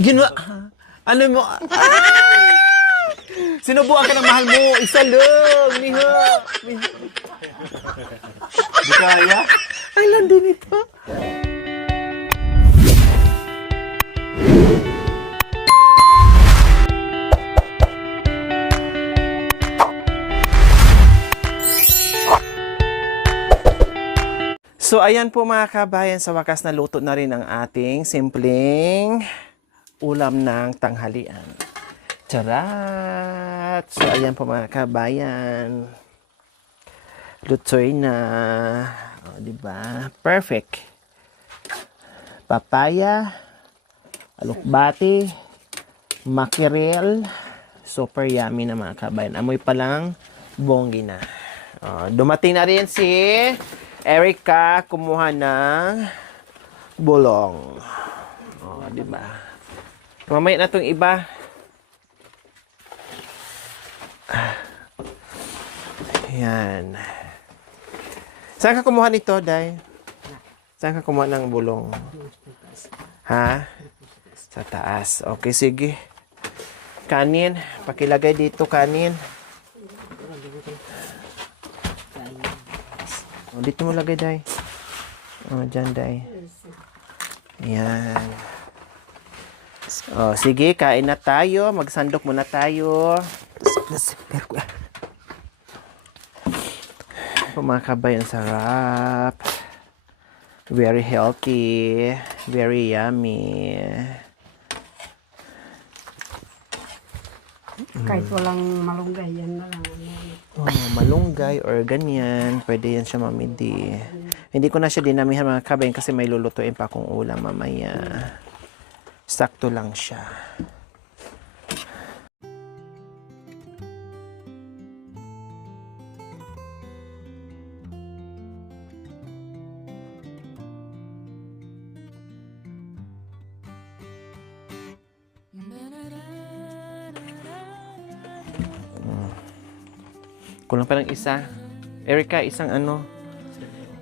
Ginawa. Ano mo? Sinubukan ka ng mahal mo. Isa lang. Miha. Di kaya? Ay, din ito. So, ayan po mga kabayan, sa wakas na luto na rin ang ating simpleng ulam ng tanghalian. Charat! So, ayan po mga kabayan. Lutoy na. O, diba? Perfect. Papaya, alukbati, makirel. Super yummy na mga kabayan. Amoy pa lang, bonggi na. O, dumating na rin si Erica, kumuha ng bulong. O, diba? Mamaya na itong iba. Ayan. Saan ka kumuha nito, Day? Saan ka kumuha ng bulong? Ha? Sa taas. Okay, sige. Kanin. Pakilagay dito, kanin. O, dito mo lagay, Day. O, dyan, Day. Ayan. O, sige, kain na tayo. Magsandok muna tayo. Mga kabayan, sarap. Very healthy. Very yummy. Kahit walang malunggay, yan na lang. Oh, malunggay or ganyan. Pwede yan siya, Mami D. Hindi ko na siya dinamihan mga kabayan kasi may lulutuin pa akong ulam mamaya. Sakto lang siya. Kulang pa ng isa. Erica, isang ano?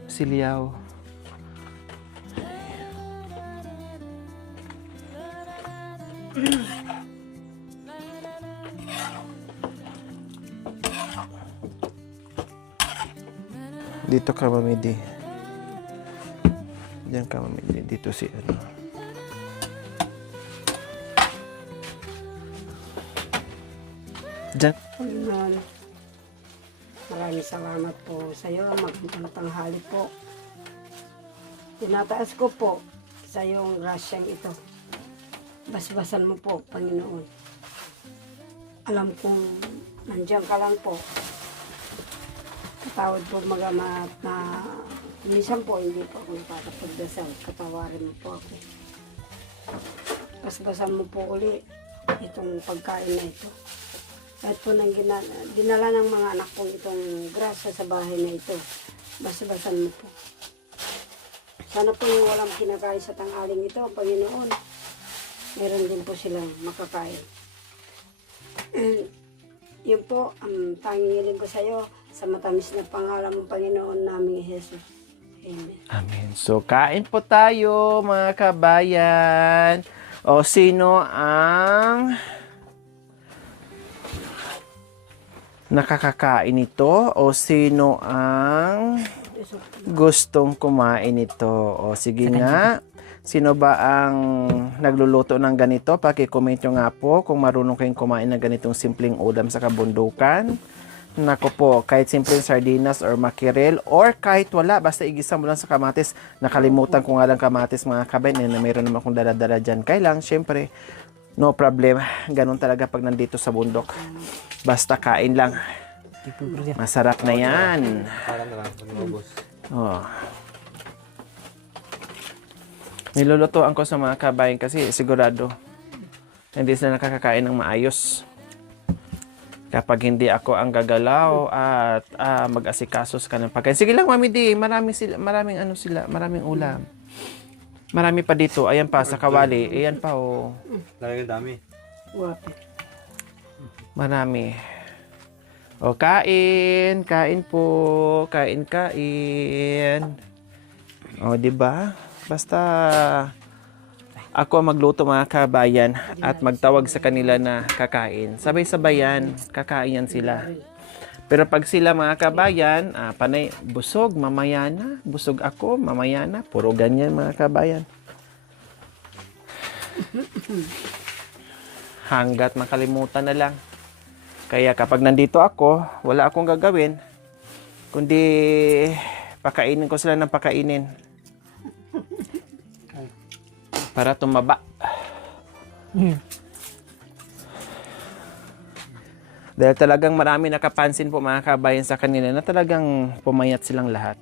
Siliyaw. Dito ka, Mamidi. Diyan ka, Mamidi. Dito si ano. Diyan. Maraming salamat po sa iyo. Magandang tanghali po. Tinataas ko po sa iyong grasyang ito. Basbasan mo po, Panginoon. Alam kong nandiyan ka lang po. Katawad po magamat na minsan po hindi po ako nakakapagdasal. Katawarin mo po ako. Basbasan mo po uli itong pagkain na ito. Kahit po nang dinala ng mga anak ko itong grasya sa bahay na ito. Basa-basan mo po. Sana po yung walang kinakain sa tanghaling ito, Panginoon. Meron din po silang makakain. Yun po, ang tanging hiling ko sa iyo, sa matamis na pangalan ng Panginoon naming Jesus. Amen. Amen. So, kain po tayo, mga kabayan. O, sino ang nakakakain ito? O, sino ang gustong kumain ito? O, sige nga. Sino ba ang nagluluto ng ganito? Paki-comment nyo nga po kung marunong kayong kumain ng ganitong simpleng ulam sa kabundukan. Nako po, kahit simpleng sardinas or makirel or kahit wala, basta igisa mo lang sa kamatis. Nakalimutan ko nga lang kamatis mga kabayan na mayroon naman akong dala-dala dyan. Kailang, syempre, no problem. Ganun talaga pag nandito sa bundok. Basta kain lang. Masarap na yan. Oh. Nilulutuan ko sa mga kabayan kasi sigurado hindi sila nakakakain ng maayos. Kapag hindi ako ang gagalaw at mag-asikaso sa kanilang pagkain. Sige lang, Mami D, maraming ulam. Marami pa dito. Ayan pa, sa kawali. Ayan pa, oh. Talagang dami. Wapi. Marami. O, kain. Kain po. Kain. O, diba? Basta ako ang magluto mga kabayan at magtawag sa kanila na kakain. Sabay-sabayan, kakain yan sila. Pero pag sila mga kabayan, panay, busog, mamaya na. Busog ako, mamaya na. Puro ganyan mga kabayan. Hanggat makalimutan na lang. Kaya kapag nandito ako, wala akong gagawin, kundi pakainin ko sila ng pakainin. Para tumaba. Dahil talagang marami nakapansin po mga kabayan sa kanila na talagang pumayat silang lahat.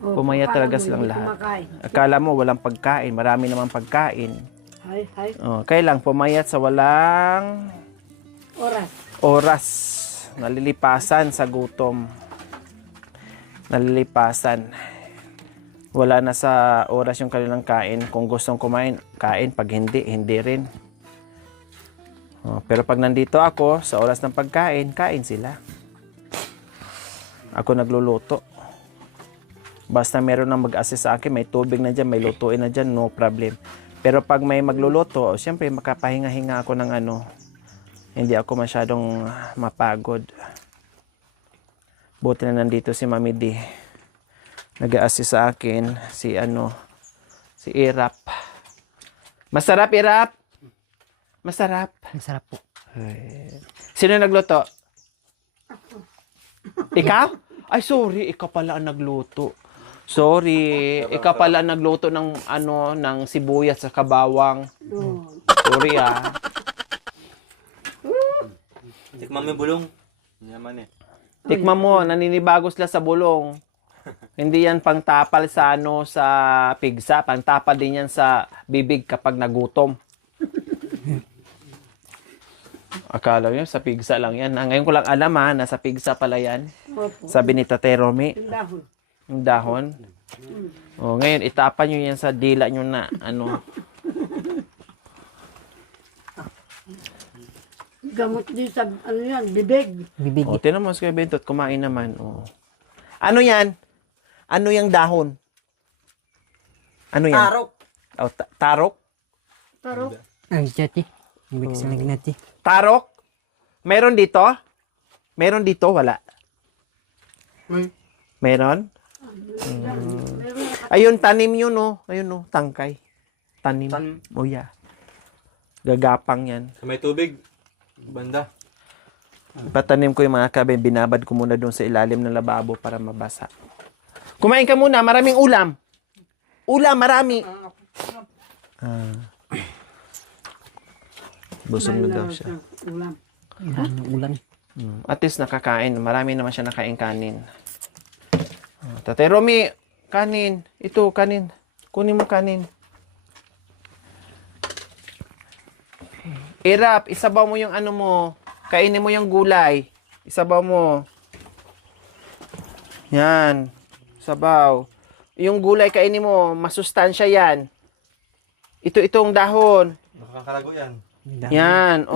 Pumayat talaga silang lahat. Akala mo walang pagkain, marami namang pagkain. Kaya lang pumayat sa walang oras. Nalilipasan sa gutom. Nalilipasan. Wala na sa oras yung kanilang kain. Kung gustong kumain, kain. Pag hindi, hindi rin. Pero pag nandito ako, sa oras ng pagkain, kain sila. Ako nagluluto. Basta meron nang mag-assist sa akin, may tubig na dyan, may lutuin na dyan, no problem. Pero pag may magluluto, siyempre makapahinga-hinga ako ng hindi ako masyadong mapagod. Buti na nandito si Mami D. Nag-assist sa akin, si Irap. Masarap, Irap! Masarap. Masarap po. Sino nagluto? Ikaw? Ay, sorry. Ikaw pala ang nagluto. Sorry. Ikaw pala ang nagluto ng, ng sibuyas sa kabawang. Sorry, Tikman mo yung bulong. Yaman eh. Tikman mo, naninibago sila sa bulong. Hindi yan pangtapal sa, sa pigsa. Pangtapal din yan sa bibig kapag nagutom. Akala nyo, sa pigsa lang yan. Ngayon ko lang alam nasa pigsa pala yan. Sabi ni Tate Romy. Yung dahon. Ngayon, itapan nyo yan sa dila nyo na, Gamot din sa, bibig. Bibig. tinan mo, Kuya Bentot, kumain naman. Ano yan? Ano yung dahon? Ano yan? Tarok. Tarok? Tarok. Ay, jati. Bibig sa nagnati. Tarok? Meron dito? Meron dito? Wala. Meron? Ayun, tanim yun, Ayun, tangkay. Tanim. Oh, yeah. Gagapang yan. Sa may tubig. Banda. Patanim ko yung mga kabe, binabad ko muna doon sa ilalim ng lababo para mabasa. Kumain ka muna, maraming ulam. Ulam, marami. Busog na daw siya. Ulam. Ulan. At least nakakain. Marami naman siya nakain kanin. Tatay Romy, kanin. Ito, kanin. Kunin mo kanin. Irap, isabaw mo yung mo. Kainin mo yung gulay. Isabaw mo. Yan. Sabaw. Yung gulay kainin mo, masustansya yan. Itong dahon. Nakakalago yan. Yan,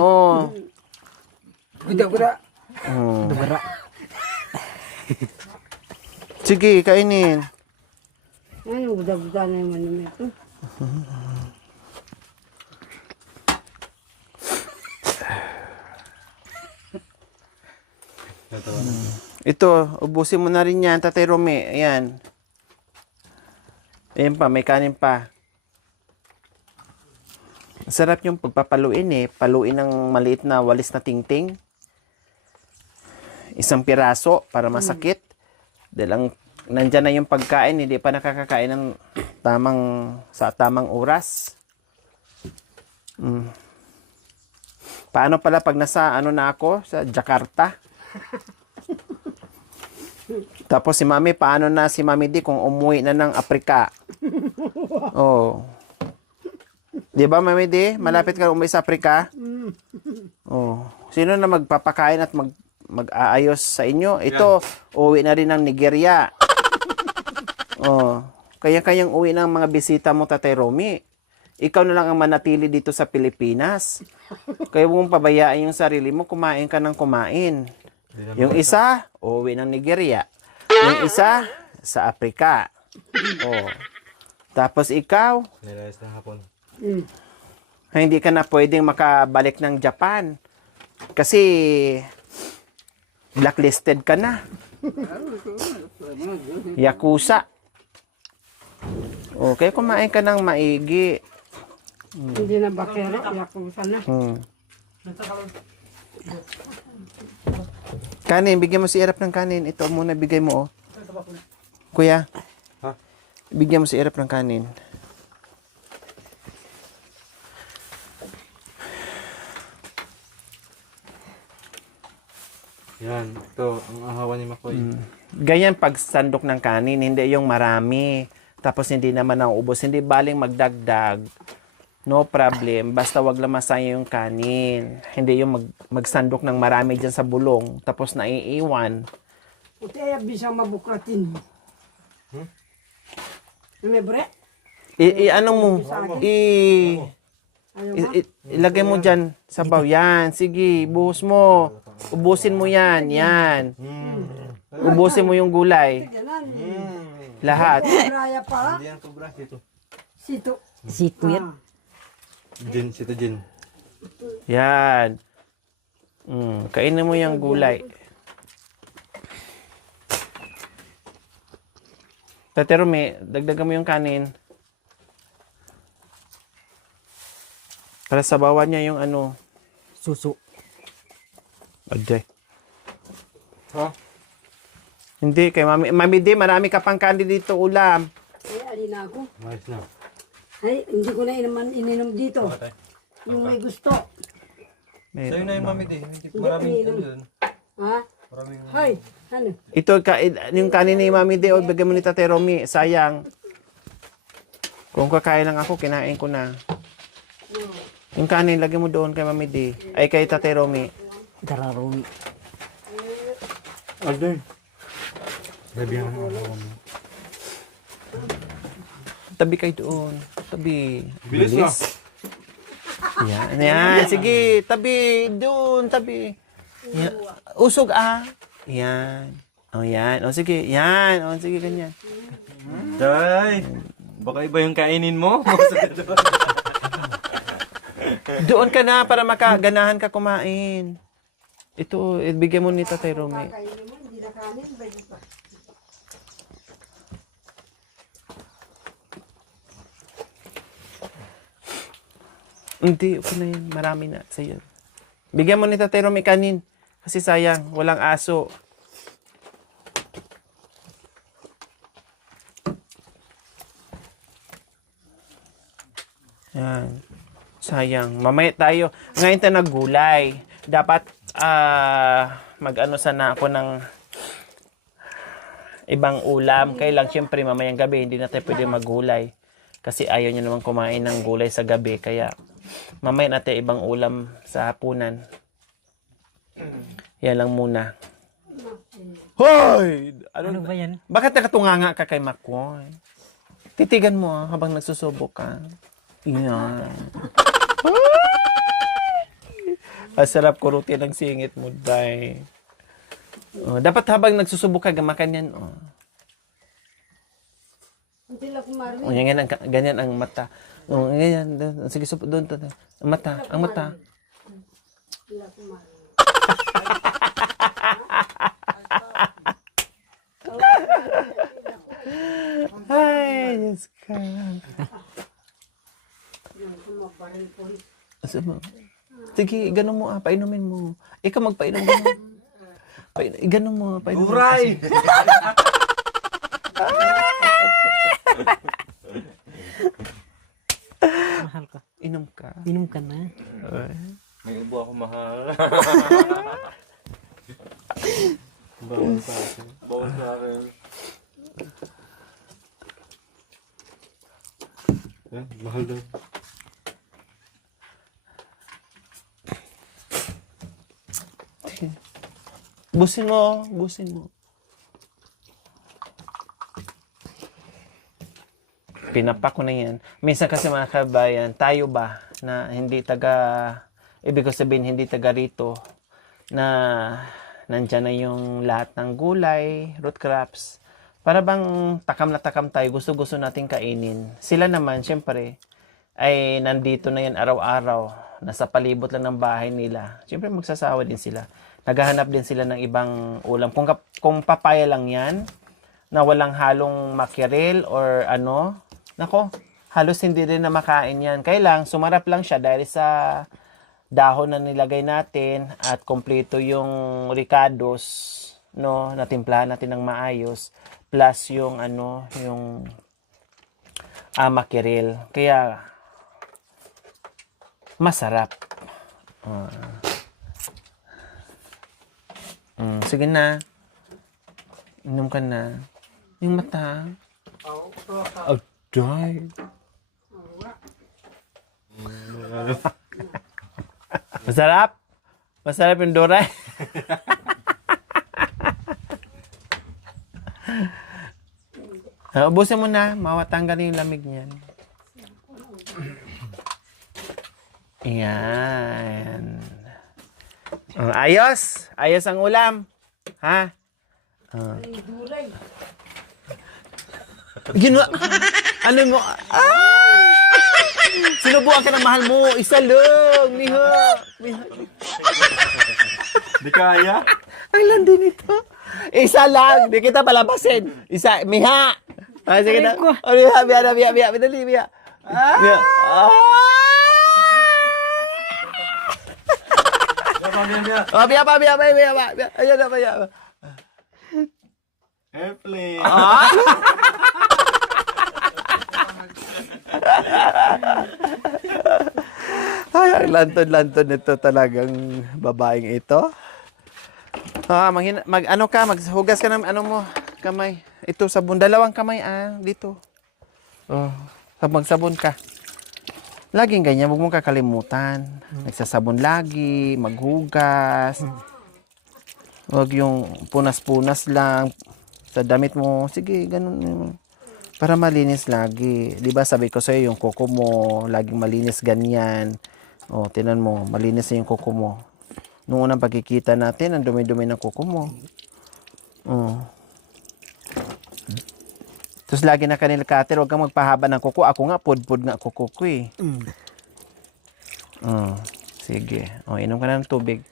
Gura-gura. Sige, kainin. Ay, buda-buda na yung manimit ito. Ito, ubusin mo na rin yan, Tatay Romy. Ayan. Ayan pa, may kanin pa. Sarap yung pagpapaluin Paluin ng maliit na walis na tingting. Isang piraso para masakit. Dahil nandyan na yung pagkain, hindi pa nakakakain ng sa tamang oras. Paano pala pag nasa na ako? Sa Jakarta? Tapos si Mami, paano na si Mami D kung umuwi na ng Afrika? Di ba, Mami D? Malapit ka umuwi sa Afrika? Sino na magpapakain at mag-aayos sa inyo? Ito, uwi na rin ng Nigeria. Kaya-kayang uwi ng mga bisita mo, Tatay Romy. Ikaw na lang ang manatili dito sa Pilipinas. Kaya mong pabayaan yung sarili mo, kumain ka ng kumain. Yung isa, uwi ng Nigeria. Yung isa, sa Afrika. Tapos ikaw, Nilayas na hapon. hindi ka na pwedeng makabalik ng Japan. Kasi blacklisted ka na. Yakuza. Okay, kumain ka ng maigi. Hindi na bakere, yakuza na. Kanin, bigyan mo si Erap ng kanin. Ito muna, bigay mo, oh. Kuya. Ha? Bigyan mo si Erap ng kanin. Yan, ito, ang ahawan ni Makoy. Ganyan pag sandok ng kanin, hindi yung marami. Tapos hindi naman nauubos. Hindi baling magdagdag. No problem. Basta wag lang masaya yung kanin. Hindi yung magsandok ng marami dyan sa bulong. Tapos naiiwan. Puti ay bisang mabukratin. May bre? Ano mo? Ilagay mo dyan sa baw. Yan. Sige, buhos mo. Ubusin mo yan. Yan. Ubusin mo yung gulay. Ganan. Lahat. Braya pa. Hindi yan sobra, sito. Sito. Sito yan. Gin, sito gin. Yan. Kainin mo yung gulay. Tate Rumi, dagdagan mo yung kanin. Para sa bawan niya yung ano. Suso. Aday. Ha? Hindi, kay Mami D, marami ka pang kanin dito ulam. Ay, alina ako. Mais na. Ay, hindi ko na ininom dito. Yung may gusto. Sa'yo na yung mami di. Maraming yun. Ha? Maraming... Hoy, ano? Ito, yung kanin ni Mami D, o bigyan mo ni Tate Romy, sayang. Kung kakain lang ako, kinain ko na. Yung kanin, lagyan mo doon kay Mami D. Ay, kay Tate Romy. Dararumi. Alden. Labihan ang ahawan mo. Tabi kayo doon. Tabi. Bilis na. Yan, yan. Sige, tabi. Doon, tabi. Yan. Usog, ah. Yan. O, yan. O, sige. Yan. O, sige, ganyan. Day! Baka iba yung kainin mo. Doon ka na para makaganahan ka kumain. Ito, ibigay mo ni Tatay Romy. Kainin mo, hindi na kanin, pwede pa. Hindi, okay na yan. Marami na sa'yo. Bigyan mo ni Tatay Romy kanin. Kasi sayang, walang aso. Yan. Sayang. Mamaya tayo. Ngayon tayo naggulay. Dapat mag-ano sana ako ng ibang ulam. Kaya lang, syempre, mamayang gabi, hindi na tayo pwede maggulay. Kasi ayaw niya naman kumain ng gulay sa gabi. Kaya, mamaya natin ibang ulam sa hapunan. Yan lang muna. Hoy! Ano ba yan? Bakit nakatunganga ka kay Makoy? Titigan mo habang nagsusubo ka. Yan. Masarap kurutin ang singit mo, day. Oh, dapat habang nagsusubo ka, gamakan yan. Oh. Hindi lang kumarin. Oh, ganyan ang mata. Oh, ganyan. Sige, doon. Ang mata. Hindi lang kumarin. Ay, Diyos ka. Asa mo? Sige, ganun mo painumin mo. Ikaw magpainom mo. Ganun mo, painumin. Buray! Mahal ka. Inom ka. Inom ka na. May ibo ako mahal. Bawal sa akin. Bawal sa akin. Mahal daw. Busin mo. Pinapak ko na yan. Minsan kasi mga kabayan, tayo ba na hindi ibig ko sabihin hindi taga rito, na nandyan na yung lahat ng gulay, root crops, Para bang takam na takam tayo, gusto-gusto nating kainin. Sila naman, syempre, ay nandito na yan araw-araw. Nasa palibot lang ng bahay nila. Syempre, magsasawa din sila. Naghahanap din sila ng ibang ulam. Kung papaya lang yan, na walang halong makiril or ano, nako, halos hindi rin na makain yan. Kailang, sumarap lang siya dahil sa dahon na nilagay natin at kompleto yung ricados, no, natimplahan natin ng maayos, plus yung ano, yung makiril. Kaya, masarap. Sige na. Inom ka na. Yung mata. Oh, dry. Masarap? Masarap yung doray? Ubusin mo na. Mawatanggal yung lamig niyan. Ayan. Ayos. Ayos ang ulam. Ha? Ginawa. Ano mo? Sinubukan ka ng mahal mo. Isa lang. Miha. Di kaya? Ang landi nito. Isa lang. Di kita palabasin. Isa. Miha. Sige na. Oh, Miha. Miha. Madali, Miha. Miha. Oh, Miha pa. Ayan na, Miha. Airplane. Ay, ang lantod-lantod nito talagang babaeng ito. Maghugas ka ng ano mo, kamay. Ito sabon, dalawang kamay dito. Oh, magsabon ka. Laging ganyan, huwag mong kakalimutan. Nagsasabon lagi, maghugas. Huwag yung punas-punas lang sa damit mo. Sige, ganun. Para malinis lagi. 'Di ba sabi ko sa'yo, yung kuko mo, laging malinis ganyan. O, tinan mo, malinis na yung kuko mo. Noong unang pagkikita natin, ang dumi-dumi ng kuko mo. Tapos lagi na kanil cutter, huwag kang magpahaba ng kuko. Ako nga, pudpud nga kuko ko eh. Sige. O, inom ka na ng tubig.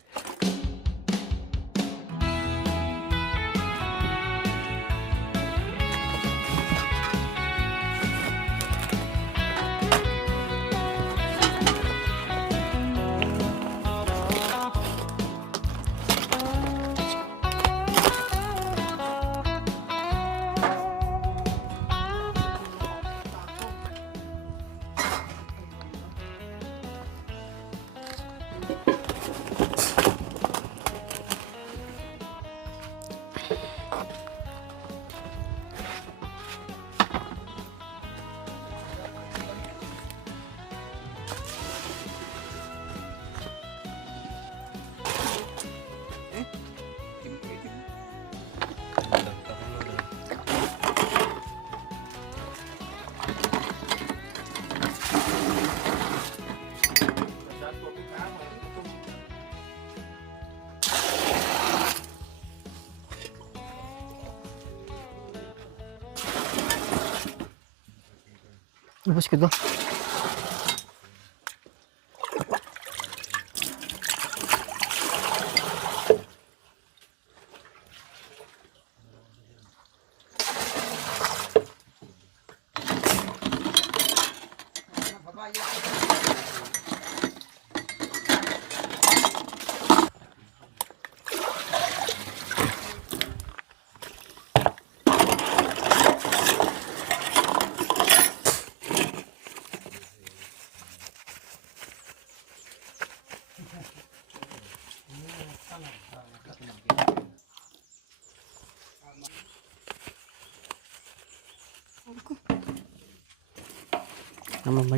Lubos ko to.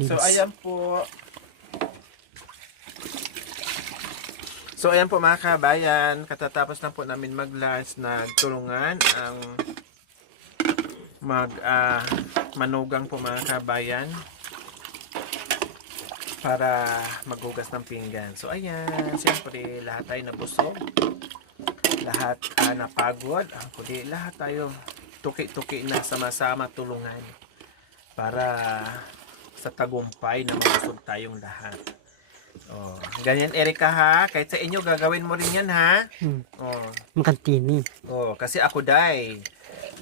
So ayan po. So ayan po mga kabayan, katatapos na po namin mag-lunch, nagtulungan ang manugang po mga kabayan para maghugas ng pinggan. So ayan, siyempre lahat tayo nabusog, lahat napagod, kundi lahat tayo tuki-tuki na sama-sama tulungan para sa tagumpay na malusog tayong lahat. Oh, ganyan Erika ha, kahit sa inyo gagawin mo rin yan ha. Oh, Makantini. oh, kasi ako dai.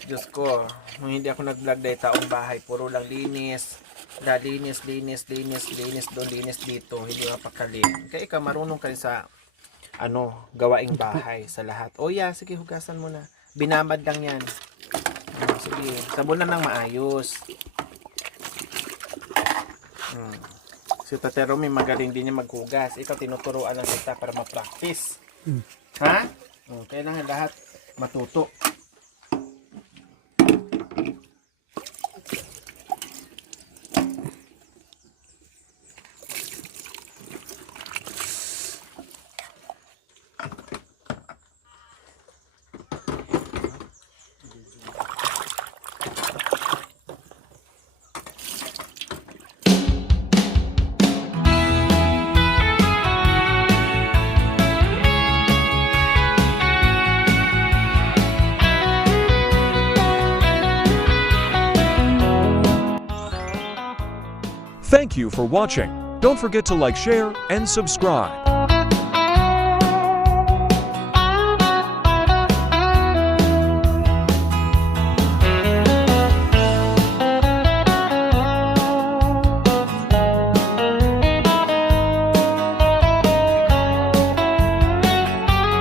Diyos ko, nung hindi ako nag-vlog dahil taong bahay, puro lang linis. Linis doon, linis dito, hindi mapakali. Kaya ikaw marunong ka rin sa gawaing bahay sa lahat. Oh yeah, sige hugasan mo na. Binamad lang yan. Oh, sige, sabunan ng maayos. Si Tate Romy magaling din niya maghugas. Ikaw tinuturuan lang kita para ma-practice. Ha? Kailangan lahat matuto. Thank you for watching. Don't forget to like, share, and subscribe.